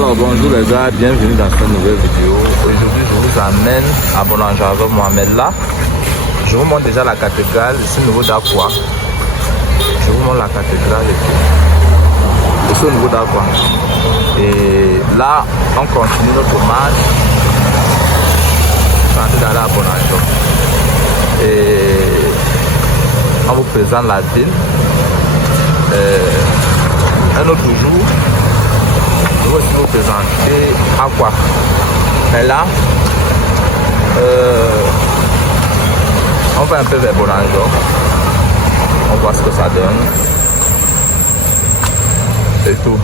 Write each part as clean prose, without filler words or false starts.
Alors bonjour les gars, bienvenue dans cette nouvelle vidéo. Aujourd'hui je vous amène à Bonanjava Mohamed là. Je vous montre déjà la cathédrale, ici au niveau d'Aqua. Je vous montre la cathédrale et tout. Ici au niveau d'Aqua. Et là on continue notre marche. Je suis en train d'aller à Bonanjava. Et on vous présente la ville. Un autre jour, je vais aussi vous présenter Aqua. Mais là, on va un peu vers Bonanjava. On voit ce que ça donne. Et tout.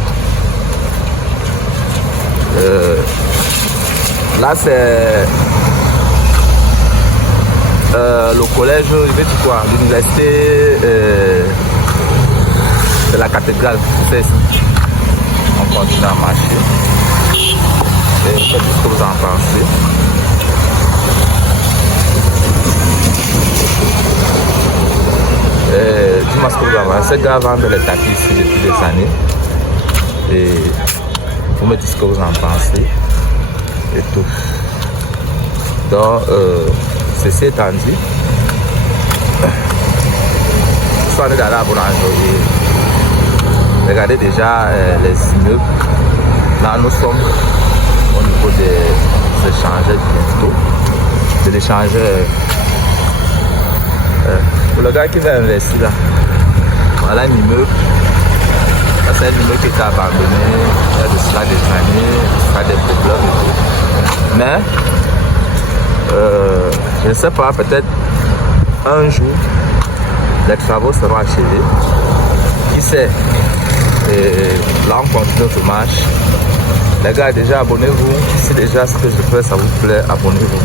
Là, c'est le collège, je vais dire quoi, l'université de la cathédrale. C'est ici. On continue à marcher. Et je sais ce que vous en pensez. Dis-moi ce que vous en pensez. Ces gars vendent les tapis ici depuis des années. Et vous me dites ce que vous en pensez. Et tout. Donc, ceci étant dit, je suis allé d'aller à Bonanjava. Regardez déjà les immeubles. Là, nous sommes au niveau des échangeurs bientôt. De l'échangeur. Pour le gars qui va investir là, voilà un immeuble. C'est un immeuble qui est abandonné. Il y a de cela des années, il y a des problèmes et tout. Mais, je ne sais pas, peut-être un jour, les travaux seront achevés. Qui sait? Et là on continue notre marche. Les gars, déjà abonnez-vous. Si déjà ce que je fais ça vous plaît, abonnez-vous.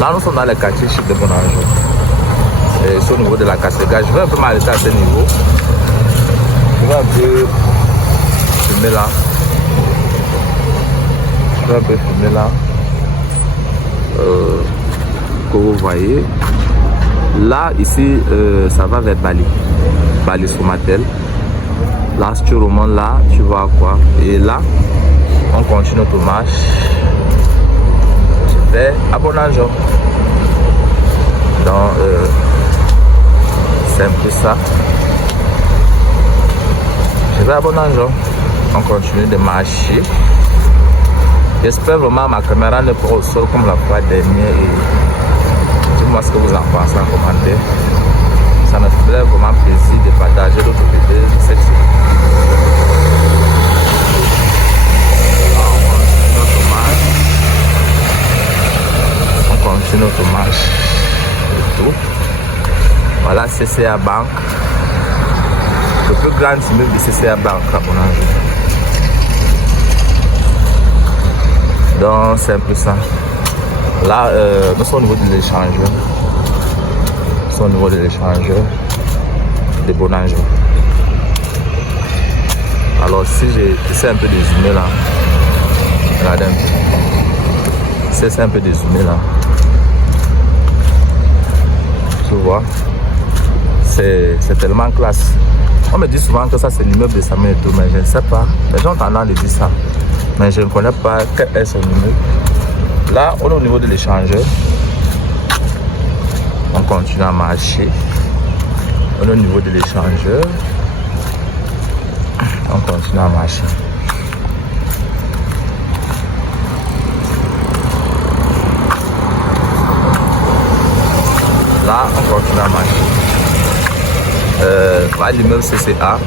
Là nous sommes dans le quartier chic de Bonanjava. C'est au niveau de la cathédrale. Je vais un peu m'arrêter à ce niveau. Je vais un peu filmer là. Je vais un peu filmer là. Que vous voyez. Là ici ça va vers Bali. Bali sur Matel. Là, si tu remontes là, tu vois quoi. Et là, on continue notre marche vers Bonanjava. Donc, c'est un peu ça. Je vais à Bonanjava. On continue de marcher. J'espère vraiment que ma caméra ne prend au sol comme la fois dernière. Et dis-moi ce que vous en pensez en commentaire. Ça me ferait vraiment plaisir de partager l'autre vidéo de cette série. On continue notre marche et tout. Voilà CCA Bank. Le plus grand immeuble de CCA Bank à Bonanjava. Donc c'est un peu ça. Là, nous sommes au niveau de l'échangeur. Au niveau de l'échangeur de Bonanjava. Alors si j'essaie un peu de zoomer là, regardez un peu. C'est un peu de zoomer là. Tu vois, c'est tellement classe. On me dit souvent que ça c'est l'immeuble de Samuel et tout, mais je ne sais pas. Les gens ont tendance à dire ça, mais je ne connais pas quel est son immeuble. Là, on est au niveau de l'échangeur. On continue à marcher. On est au niveau de l'échangeur. On continue à marcher. Là, on continue à marcher. Là, l'immeuble CCA.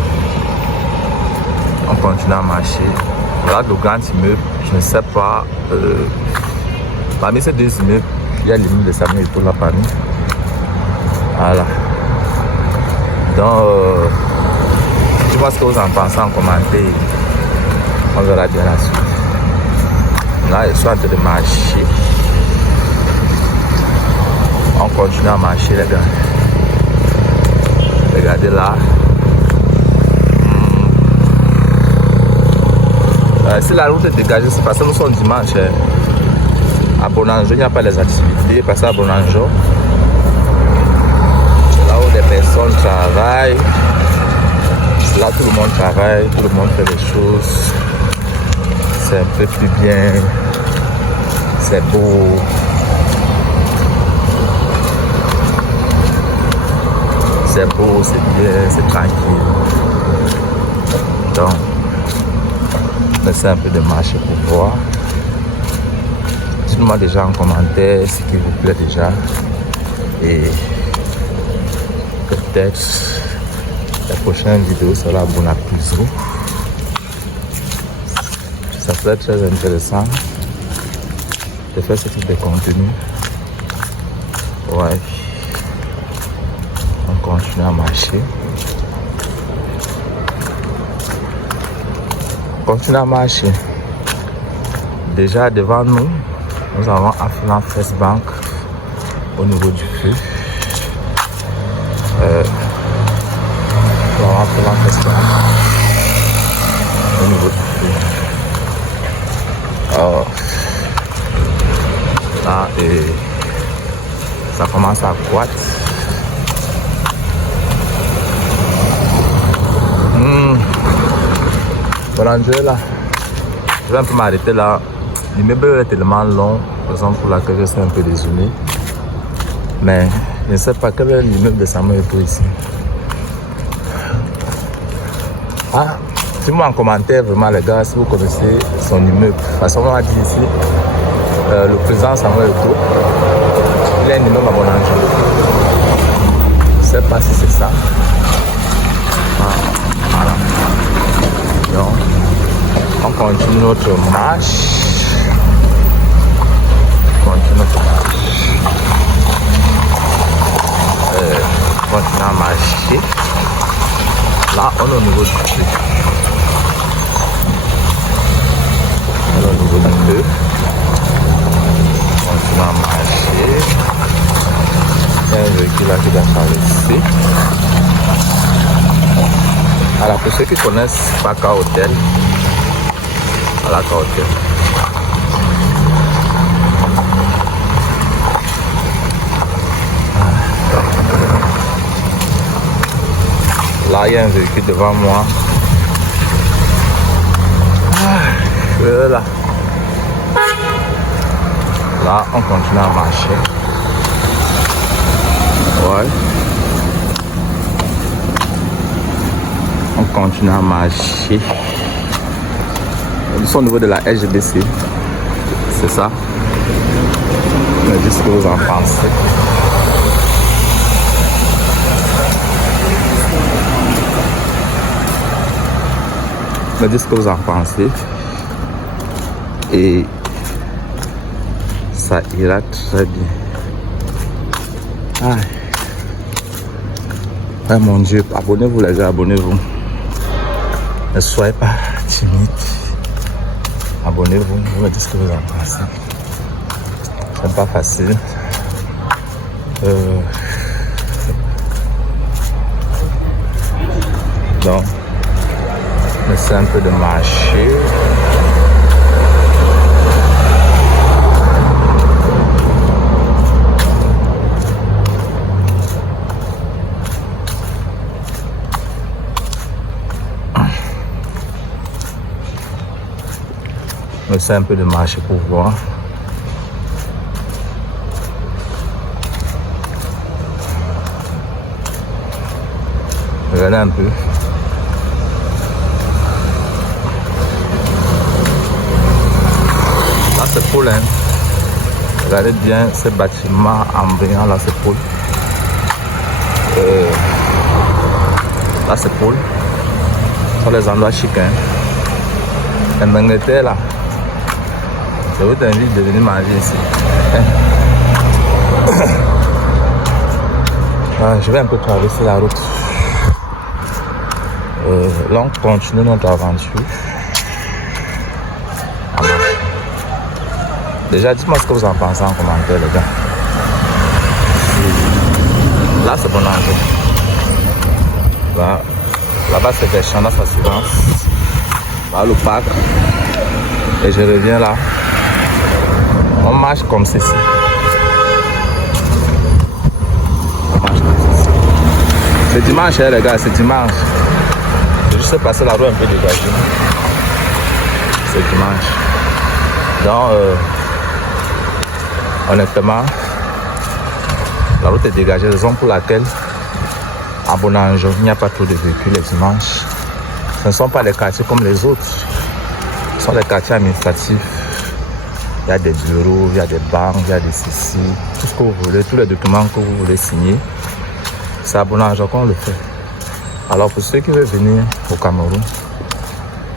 On continue à marcher. Voilà le grand immeuble. Je ne sais pas. Parmi ces deux immeubles, il y a l'immeuble de Samuel pour la famille. Voilà. Donc, dis-moi ce que vous en pensez en commentaire. On verra bien la suite. Là, je suis en train de marcher. On continue à marcher, les gars. Regardez là. Si la route est dégagée, c'est parce que nous sommes dimanche. À Bonanjava, il n'y a pas les activités. Parce qu'à Bonanjava, les personnes travaillent, là tout le monde travaille, tout le monde fait des choses. c'est un peu plus bien, c'est beau. C'est beau, c'est bien, c'est tranquille. Donc, laissez un peu de marcher pour voir. Dites-moi déjà en commentaire ce qui vous plaît déjà. Et peut-être la prochaine vidéo sera Bonapiso. Ça serait très intéressant de faire ce type de contenu. Ouais. On continue à marcher. Continue à marcher. Déjà devant nous, nous avons Aflan First Bank au niveau du feu. Nous avons Aflan First Bank au niveau du feu. Alors, là, et ça commence à croître. Voilà, je là. Je vais un peu m'arrêter là. L'immeuble est tellement long, raison pour laquelle je suis un peu désolé. Mais je ne sais pas quel est l'immeuble de Samuel Eto'o ici. Ah, dites-moi en commentaire vraiment les gars si vous connaissez son immeuble. Parce qu'on m'a dit ici, le président Samuel Eto'o, il a un immeuble à Bonanger. Je ne sais pas si c'est ça. Voilà. Donc, on continue notre marche. Continue à marcher. Là, on est au niveau du feu. On est au niveau du feu. Continue à marcher. Il y a un véhicule là qui doit traverser. Alors, pour ceux qui connaissent Baka Hotel, voilà Baka Hotel. Là, il y a un véhicule devant moi. Voilà. Là, on continue à marcher. Ouais. On continue à marcher. Nous sommes au niveau de la SGBC. C'est ça. Mais dites ce que vous en pensez. Me dites ce que vous en pensez et ça ira très bien. Ah mon Dieu, abonnez-vous les gars, abonnez-vous. Ne soyez pas timide. Abonnez-vous, vous me dites ce que vous en pensez. C'est pas facile. Donc c'est un peu de marcher. C'est un peu de marcher pour voir. Regardez un peu. Là c'est Pôle. Regardez bien ces bâtiments en brillant. Là c'est Pôle. Là c'est Pôle. Ce sont les endroits chics. En Angleterre là. Je vous invite de venir manger ici. Je vais un peu traverser la route. Là on continue notre aventure. Déjà dites-moi ce que vous en pensez en commentaire les gars. Là c'est Bonanger. Là-bas c'est Verchana Assurance. Là le parc. Et je reviens là. On marche comme ceci. C'est dimanche les gars, c'est dimanche. Je vais juste passer la roue un peu dégagée. ce dimanche. Donc, honnêtement, la route est dégagée, raison pour laquelle à Bonanjo, il n'y a pas trop de véhicules les dimanches. Ce ne sont pas des quartiers comme les autres. Ce sont des quartiers administratifs. Il y a des bureaux, il y a des banques, il y a des CC, tout ce que vous voulez, tous les documents que vous voulez signer. C'est à Bonanjo qu'on le fait. Alors pour ceux qui veulent venir au Cameroun,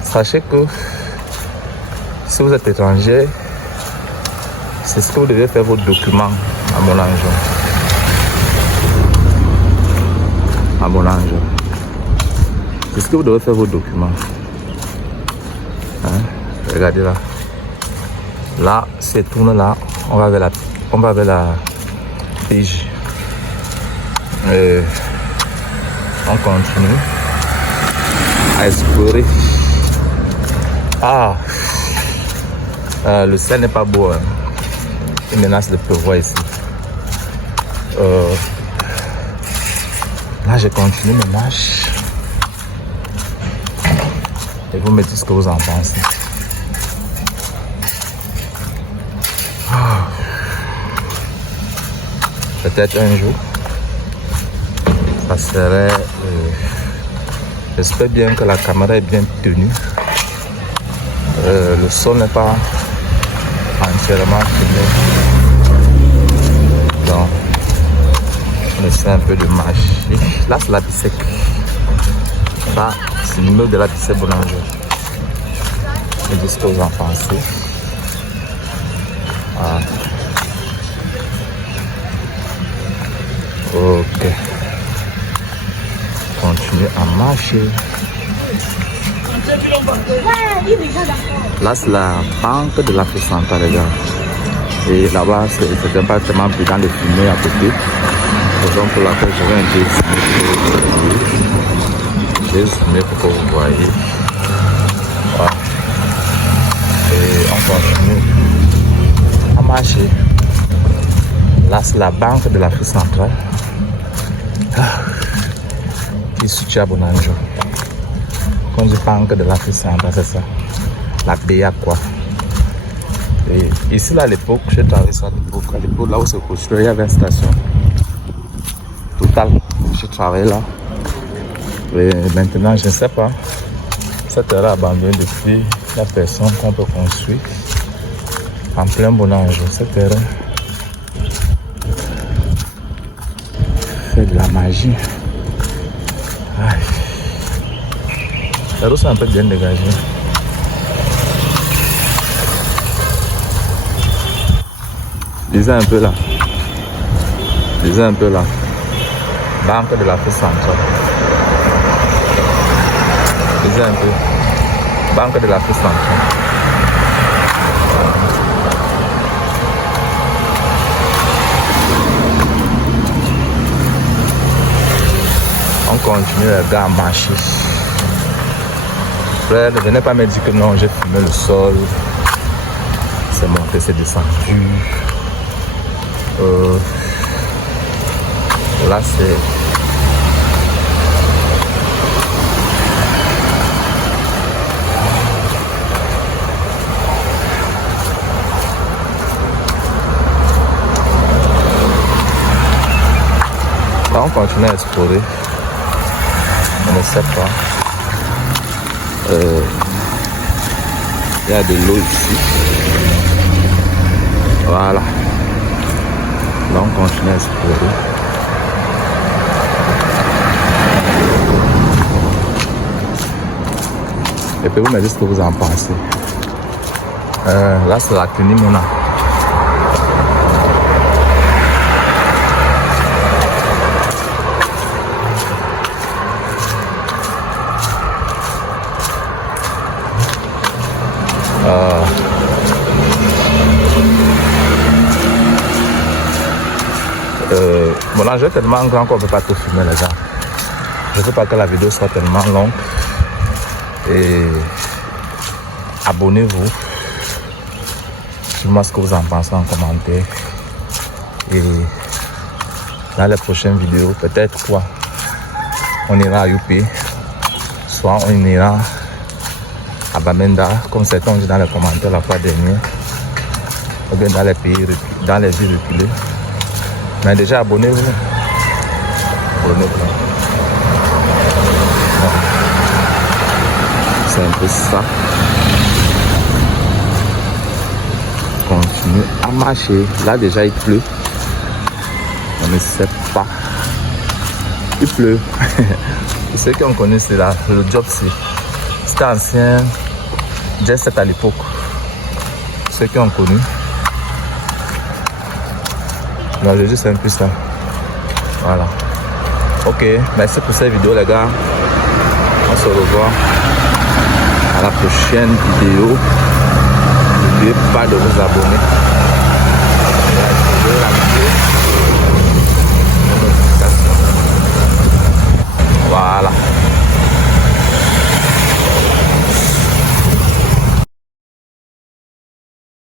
sachez que si vous êtes étranger, c'est ce que vous devez faire vos documents à Bonanjo. À Bonanjo. C'est ce que vous devez faire vos documents. Hein? Regardez là. Là, c'est tourne là. On va vers la pige. On continue à explorer. Ah, le ciel n'est pas beau. Hein. Il menace de pleuvoir ici. Là, je continue mes marches. Et vous me dites ce que vous en pensez. Peut-être un jour, ça serait... j'espère bien que la caméra est bien tenue. Le son n'est pas entièrement filmé. Donc, on essaie un peu de marcher. Là, c'est la Bissec. Ça, c'est l'immeuble de la Bissec Bonanjo. Je dis ce que vous en pensez. Ah. Ok. Continuez à marcher. Là, c'est la banque de l'Afrique centrale, les gars. Et là-bas, c'est pas tellement prudent de filmer à côté. Raison pour laquelle je vais un peu filmer. J'ai zoomé pour que vous voyez. Voilà. Et on continue à marcher. Là, c'est la banque de l'Afrique centrale. Qui est située à Bonanjo. Quand on dit banque de l'Afrique centrale, c'est ça. La BA quoi. Et ici, là, à l'époque, j'ai travaillé ça à l'époque, là où c'est construit, il y avait une station. Total. J'ai travaillé là. Et maintenant, je ne sais pas. Cette terre abandonnée depuis la personne qu'on peut construire en plein Bonanjo. Cette terrain fait de la magie. Aïe. La route est un peu bien dégagée. Lisez un peu là. Lisez un peu là. Banque de l'Afrique centrale. Lisez un peu. Banque de l'Afrique centrale. On continue les gars à marcher. Frère, ne venez pas me dire que non, j'ai fumé le sol. C'est monté, c'est descendu. Là, c'est... Là, on continue à explorer. On ne sait pas. Il y a de l'eau ici. Voilà. Là, on continue à explorer. Et puis vous me dites ce que vous en pensez. Là, c'est la clinique Mouna. Bon là, je vais tellement grand qu'on ne peut pas tout filmer les gars. Je ne veux pas que la vidéo soit tellement longue. Et abonnez-vous. Dites-moi ce que vous en pensez en commentaire. Et dans les prochaines vidéos, peut-être quoi, on ira à UP, soit on ira à Bamenda, comme certains ont dit dans les commentaires la fois dernière, ou bien dans les pays, dans les villes reculées. Mais déjà, abonnez-vous. Abonnez-vous. C'est un peu ça. Continue à marcher. Là, déjà, il pleut. On ne sait pas. Il pleut. Ceux qui ont connu cela, le job, c'était ancien. Jet set à l'époque. Ceux qui ont connu. Non, le jeu, c'est un peu ça. Voilà. Ok, merci pour cette vidéo, les gars. On se revoit à la prochaine vidéo. N'oubliez pas de vous abonner.